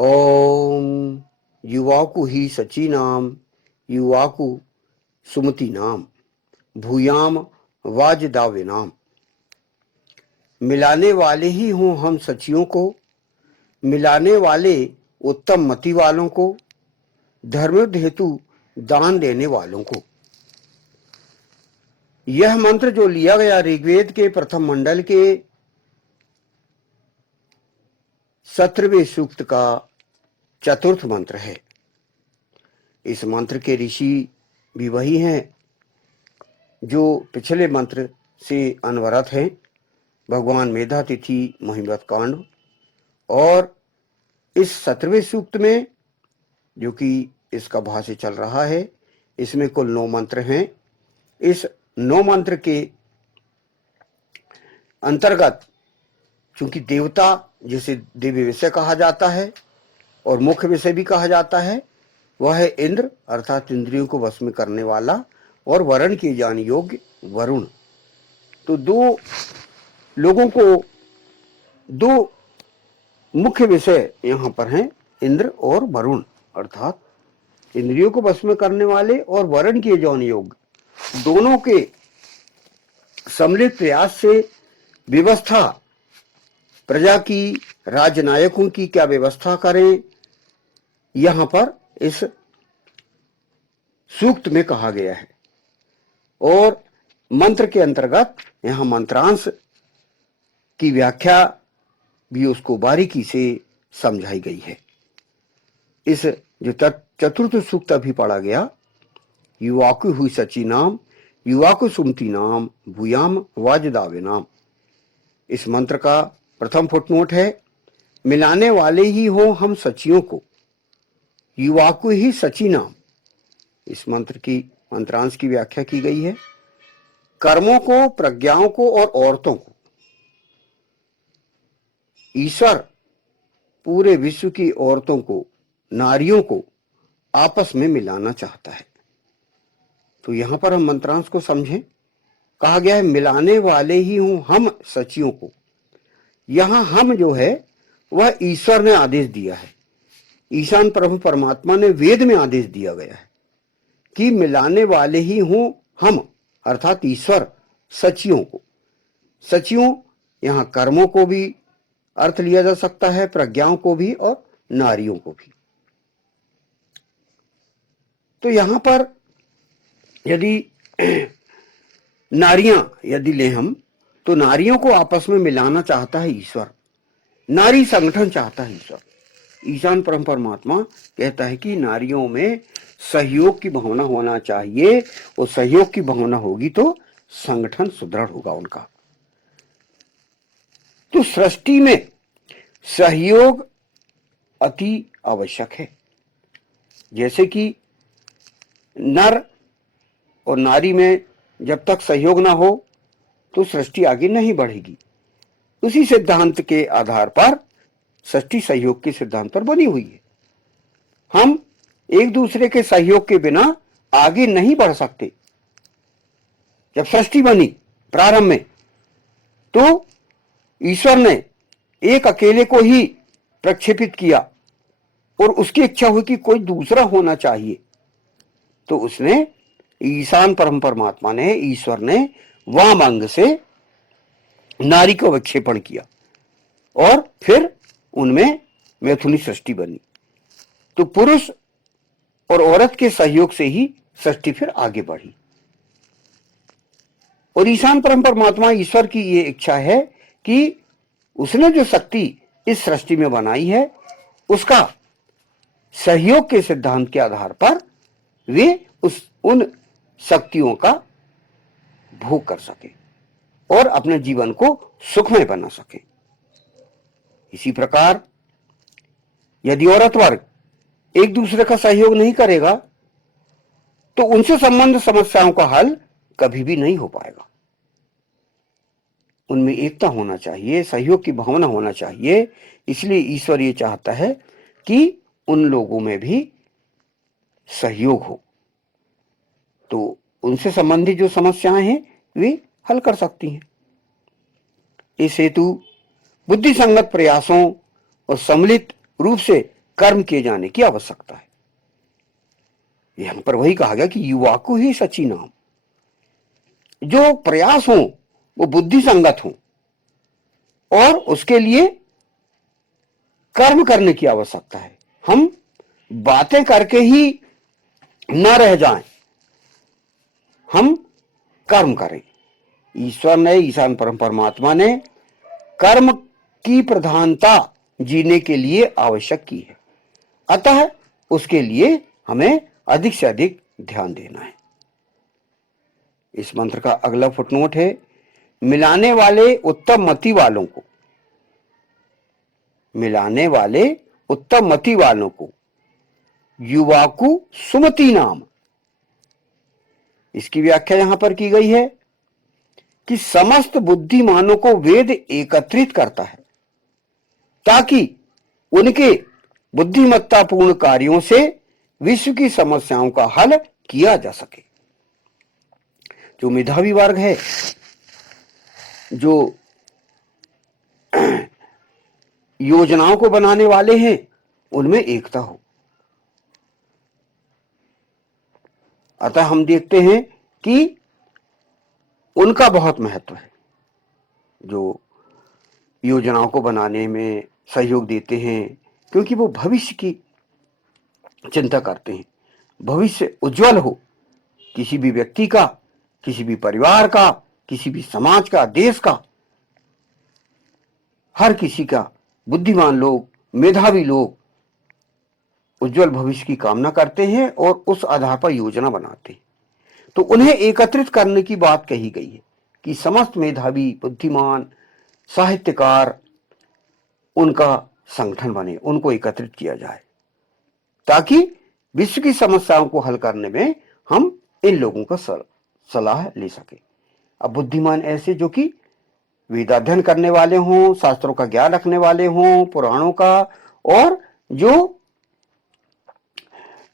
ओम युवाकु ही सची नाम युवाकु सुमति नाम भूयाम वाज दावे नाम। मिलाने वाले ही हों हम सचियों को, मिलाने वाले उत्तम मति वालों को, धर्म हेतु दान देने वालों को। यह मंत्र जो लिया गया ऋग्वेद के प्रथम मंडल के 17वें सूक्त का चतुर्थ मंत्र है। इस मंत्र के ऋषि भी वही हैं जो पिछले मंत्र से अनवरत हैं, भगवान मेधातिथि महिमत कांड। और इस 17वें सूक्त में, जो कि इसका भाष्य चल रहा है, इसमें कुल 9 मंत्र हैं। इस 9 मंत्र के अंतर्गत चूंकि देवता जिसे दिव्य विषय कहा जाता है और मुख्य विषय भी कहा जाता है, वह है इंद्र अर्थात इंद्रियों को वश में करने वाला और वरण किए जाने योग्य वरुण। तो 2 लोगों को 2 मुख्य विषय यहाँ पर हैं, इंद्र और वरुण, अर्थात इंद्रियों को वश में करने वाले और वरण किए जाने योग्य। दोनों के सम्मिलित प्रयास से व्यवस्था, प्रजा की, राजनायकों की क्या व्यवस्था करें, यहां पर इस सूक्त में कहा गया है। और मंत्र के अंतर्गत यहां मंत्रांश की व्याख्या भी उसको बारीकी से समझाई गई है। इस जो चतुर्थ सूक्त अभी पढ़ा गया, युवाकु हुई सची नाम युवाकु सुमति नाम भूयाम वाज दावे नाम, इस मंत्र का प्रथम फुटनोट है, मिलाने वाले ही हो हम सचियों को, युवाकु ही सची नाम। इस मंत्र की मंत्रांश की व्याख्या की गई है। कर्मों को, प्रज्ञाओं को और औरतों को ईश्वर पूरे विश्व की औरतों को, नारियों को आपस में मिलाना चाहता है। तो यहां पर हम मंत्रांश को समझें। कहा गया है मिलाने वाले ही हूं हम सचियों को। यहां हम जो है वह ईश्वर ने आदेश दिया है। ईशान प्रभु परमात्मा ने वेद में आदेश दिया गया है कि मिलाने वाले ही हूं हम, अर्थात ईश्वर, सचियों को। सचियों यहां कर्मों को भी अर्थ लिया जा सकता है, प्रज्ञाओं को भी और नारियों को भी। तो यहां पर यदि नारियां यदि ले हम, तो नारियों को आपस में मिलाना चाहता है ईश्वर, नारी संगठन चाहता है ईश्वर। ईशान परम परमात्मा कहता है कि नारियों में सहयोग की भावना होना चाहिए, और सहयोग की भावना होगी तो संगठन सुदृढ़ होगा उनका। तो सृष्टि में सहयोग अति आवश्यक है। जैसे कि नर और नारी में जब तक सहयोग ना हो तो सृष्टि आगे नहीं बढ़ेगी। उसी सिद्धांत के आधार पर सृष्टि सहयोग के सिद्धांत पर बनी हुई है। हम एक दूसरे के सहयोग के बिना आगे नहीं बढ़ सकते। जब सृष्टि बनी प्रारंभ में, तो ईश्वर ने एक अकेले को ही प्रक्षेपित किया और उसकी इच्छा हुई कि कोई दूसरा होना चाहिए। तो उसने, ईशान परम परमात्मा ने, ईश्वर ने वाम अंग से नारी को विक्षेपण किया और फिर उनमें मैथुनी सृष्टि बनी। तो पुरुष और औरत के सहयोग से ही सृष्टि फिर आगे बढ़ी। और ईशान परम परमात्मा ईश्वर की ये इच्छा है कि उसने जो शक्ति इस सृष्टि में बनाई है, उसका सहयोग के सिद्धांत के आधार पर वे उन शक्तियों का भोग कर सके और अपने जीवन को सुखमय बना सके। इसी प्रकार यदि औरत वर्ग एक दूसरे का सहयोग नहीं करेगा तो उनसे संबंध समस्याओं का हल कभी भी नहीं हो पाएगा। उनमें एकता होना चाहिए, सहयोग की भावना होना चाहिए। इसलिए ईश्वर ये चाहता है कि उन लोगों में भी सहयोग हो, तो उनसे संबंधित जो समस्याएं हैं वे हल कर सकती हैं। इस हेतु बुद्धि संगत प्रयासों और सम्मिलित रूप से कर्म किए जाने की आवश्यकता है। यहां पर वही कहा गया कि युवा को ही सची नाम, जो प्रयास हो वो बुद्धि संगत हो और उसके लिए कर्म करने की आवश्यकता है। हम बातें करके ही न रह जाएं, हम कर्म करें। ईश्वर ने, ईशान परम परमात्मा ने कर्म की प्रधानता जीने के लिए आवश्यक की है, अतः उसके लिए हमें अधिक से अधिक ध्यान देना है। इस मंत्र का अगला फुटनोट है, मिलाने वाले उत्तम मति वालों को, मिलाने वाले उत्तम मति वालों को युवाकु सुमति नाम। इसकी व्याख्या यहां पर की गई है कि समस्त बुद्धिमानों को वेद एकत्रित करता है ताकि उनके बुद्धिमत्तापूर्ण कार्यों से विश्व की समस्याओं का हल किया जा सके। जो मेधावी वर्ग है, जो योजनाओं को बनाने वाले हैं, उनमें एकता हो। अतः हम देखते हैं कि उनका बहुत महत्व है, जो योजनाओं को बनाने में सहयोग देते हैं, क्योंकि वो भविष्य की चिंता करते हैं। भविष्य उज्जवल हो, किसी भी व्यक्ति का, किसी भी परिवार का, किसी भी समाज का, देश का, हर किसी का, बुद्धिमान लोग, मेधावी लोग उज्जवल भविष्य की कामना करते हैं और उस आधार पर योजना बनाते हैं। तो उन्हें एकत्रित करने की बात कही गई है कि समस्त मेधावी, बुद्धिमान, साहित्यकार, उनका संगठन बने, उनको एकत्रित किया जाए ताकि विश्व की समस्याओं को हल करने में हम इन लोगों का सलाह ले सके। अब बुद्धिमान ऐसे जो कि वेदाध्ययन करने वाले हों, शास्त्रों का ज्ञान रखने वाले हों, पुराणों का, और जो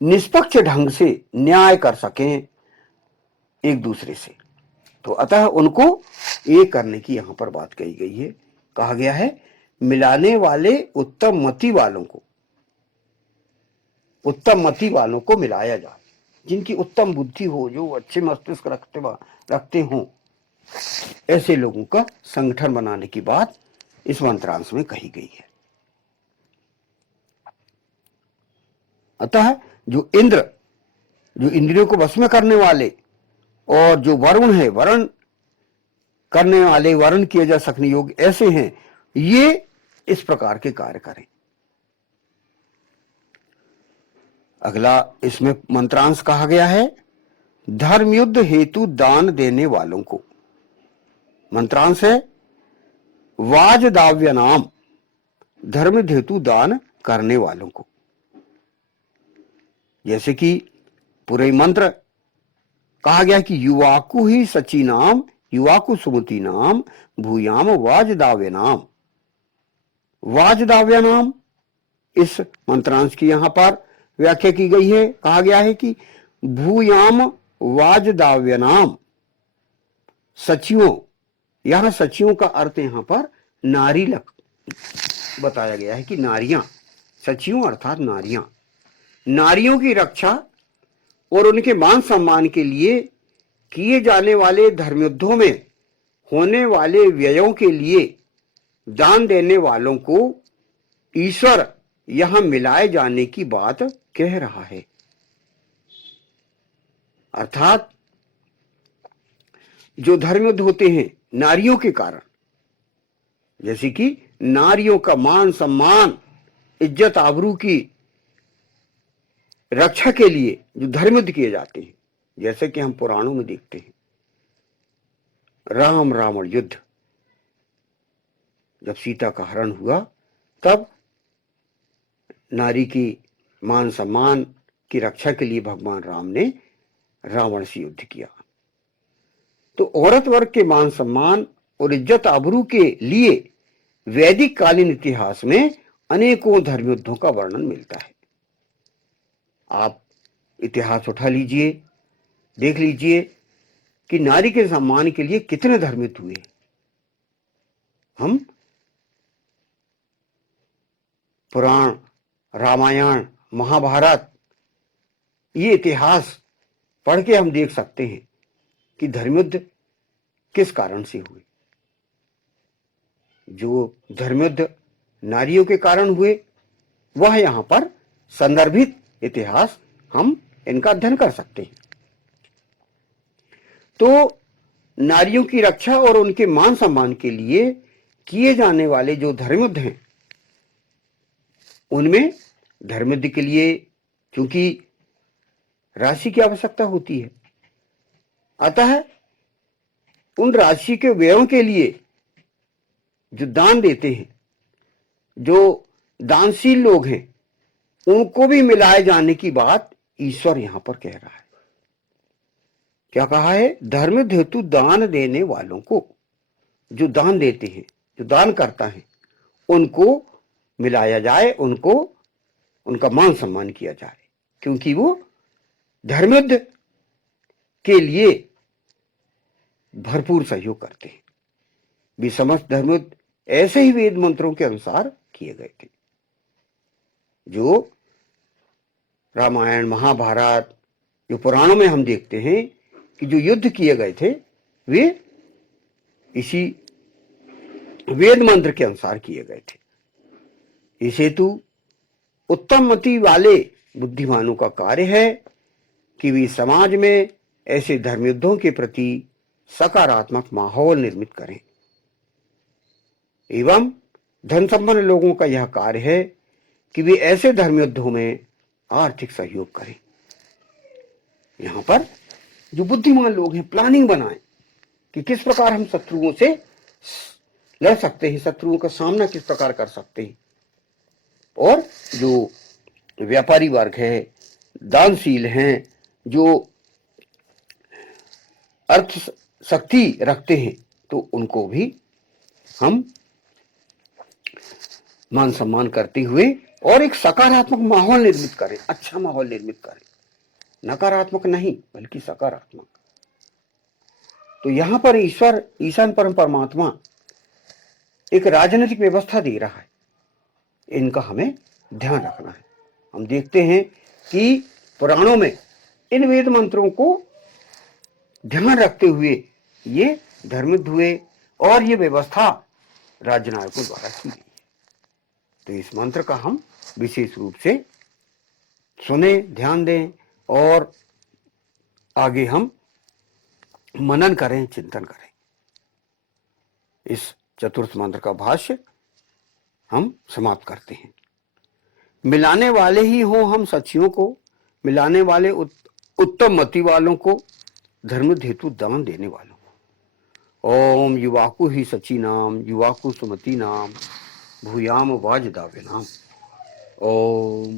निष्पक्ष ढंग से न्याय कर सकें एक दूसरे से। तो अतः उनको ये करने की यहां पर बात कही गई है। कहा गया है मिलाने वाले उत्तम मति वालों को, उत्तम मति वालों को मिलाया जाए, जिनकी उत्तम बुद्धि हो, जो अच्छे मस्तिष्क रखते हों, ऐसे लोगों का संगठन बनाने की बात इस मंत्रांश में कही गई है। अतः जो इंद्र, जो इंद्रियों को वश में करने वाले, और जो वरुण है, वरण करने वाले, वर्ण किए जा सकने योग्य ऐसे हैं, ये इस प्रकार के कार्य करें। अगला इसमें मंत्रांश कहा गया है धर्म युद्ध हेतु दान देने वालों को। मंत्रांश है वाजदाव्य नाम, धर्म हेतु दान करने वालों को। जैसे कि पूरे मंत्र कहा गया कि युवाकु ही सची नाम, युवाकु सुमति नाम, भूयाम वाजदाव्य नाम। वाजदाव्य नाम इस मंत्रांश की यहां पर व्याख्या की गई है। कहा गया है कि भूयाम वाजदाव्य नाम, सचियों, यहां सचियों का अर्थ यहां पर नारी बताया गया है कि नारियां, सचियों अर्थात नारियां, नारियों की रक्षा और उनके मान सम्मान के लिए किए जाने वाले धर्मयुद्धों में होने वाले व्ययों के लिए दान देने वालों को ईश्वर यहां मिलाए जाने की बात कह रहा है। अर्थात जो धर्मयुद्ध होते हैं नारियों के कारण, जैसे कि नारियों का मान सम्मान, इज्जत आबरू की रक्षा के लिए जो धर्मयुद्ध किए जाते हैं, जैसे कि हम पुराणों में देखते हैं राम रावण युद्ध, जब सीता का हरण हुआ तब नारी की मान सम्मान की रक्षा के लिए भगवान राम ने रावण से युद्ध किया। तो औरत वर्ग के मान सम्मान और इज्जत आबरू के लिए वैदिक कालीन इतिहास में अनेकों धर्मयुद्धों का वर्णन मिलता है। आप इतिहास उठा लीजिए, देख लीजिए कि नारी के सम्मान के लिए कितने धर्मयुद्ध हुए। हम पुराण रामायण, महाभारत, ये इतिहास पढ़ के हम देख सकते हैं कि धर्मयुद्ध किस कारण से हुए। जो धर्मयुद्ध नारियों के कारण हुए वह यहां पर संदर्भित इतिहास हम इनका अध्ययन कर सकते हैं। तो नारियों की रक्षा और उनके मान सम्मान के लिए किए जाने वाले जो धर्मयुद्ध हैं, उनमें धर्मयुद्ध के लिए क्योंकि राशि की आवश्यकता होती है, अतः उन राशि के व्ययों के लिए जो दान देते हैं, जो दानशील लोग हैं, उनको भी मिलाए जाने की बात ईश्वर यहां पर कह रहा है। क्या कहा है? धर्म हेतु दान देने वालों को, जो दान देते हैं, जो दान करता है, उनको मिलाया जाए, उनको उनका मान सम्मान किया जाए, क्योंकि वो धर्मयुद्ध के लिए भरपूर सहयोग करते हैं। भी समस्त धर्मयुद्ध ऐसे ही वेद मंत्रों के अनुसार किए गए थे। जो रामायण, महाभारत, जो पुराणों में हम देखते हैं कि जो युद्ध किए गए थे वे इसी वेद मंत्र के अनुसार किए गए थे। इस हेतु उत्तम मति वाले बुद्धिमानों का कार्य है कि वे समाज में ऐसे धर्मयुद्धों के प्रति सकारात्मक माहौल निर्मित करें, एवं धन संपन्न लोगों का यह कार्य है कि वे ऐसे धर्मयुद्धों में आर्थिक सहयोग करें। यहां पर जो बुद्धिमान लोग हैं, प्लानिंग बनाएं कि किस प्रकार हम शत्रुओं से लड़ सकते हैं, शत्रुओं का सामना किस प्रकार कर सकते हैं। और जो व्यापारी वर्ग है, दानशील हैं, जो अर्थ शक्ति रखते हैं, तो उनको भी हम मान सम्मान करते हुए और एक सकारात्मक माहौल निर्मित करें, अच्छा माहौल निर्मित करें, नकारात्मक नहीं बल्कि सकारात्मक। तो यहां पर ईश्वर, ईशान परम परमात्मा एक राजनीतिक व्यवस्था दे रहा है, इनका हमें ध्यान रखना है। हम देखते हैं कि पुराणों में इन वेद मंत्रों को ध्यान रखते हुए ये धर्मयुद्ध हुए और ये व्यवस्था राजनायकों द्वारा की गई है। तो इस मंत्र का हम विशेष रूप से सुने, ध्यान दें और आगे हम मनन करें, चिंतन करें। इस चतुर्थ मंत्र का भाष्य हम समाप्त करते हैं। मिलाने वाले ही हो हम सचियों को, मिलाने वाले उत्तम मति वालों को, धर्म हेतु दान देने वालों को। ओम युवाकु ही सची नाम, युवाकु सुमति नाम, भूयाम वाज दावे नाम। ओम।